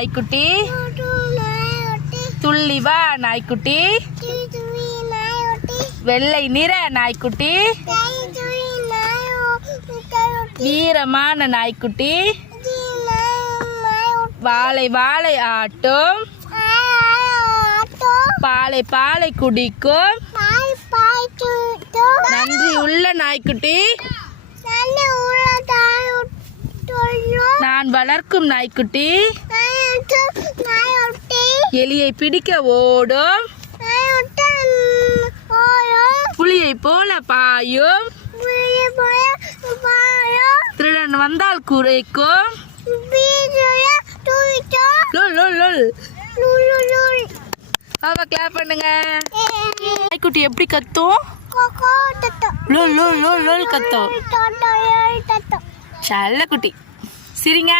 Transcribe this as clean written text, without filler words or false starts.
நாய்க்குட்டி துள்ளி வா நாய்க்குட்டி. வெள்ளை நிற நாய்க்குட்டி. வீரமான நாய்க்குட்டி. வாழை வாழை ஆட்டும். பாலை பாலை குடிக்கும். நன்றி உள்ள நாய்க்குட்டி. நான் வளர்க்கும் நாய்க்குட்டி. எலியை பிடிக்க ஓடும். புலியை போல பாயும். திருடன் வந்தால் குறைக்கும். பாப்பா கிளாப் பண்ணுங்க. நாய்க்குட்டி எப்படி கத்தும்? கத்தும். செல்ல குட்டி சிரிங்க.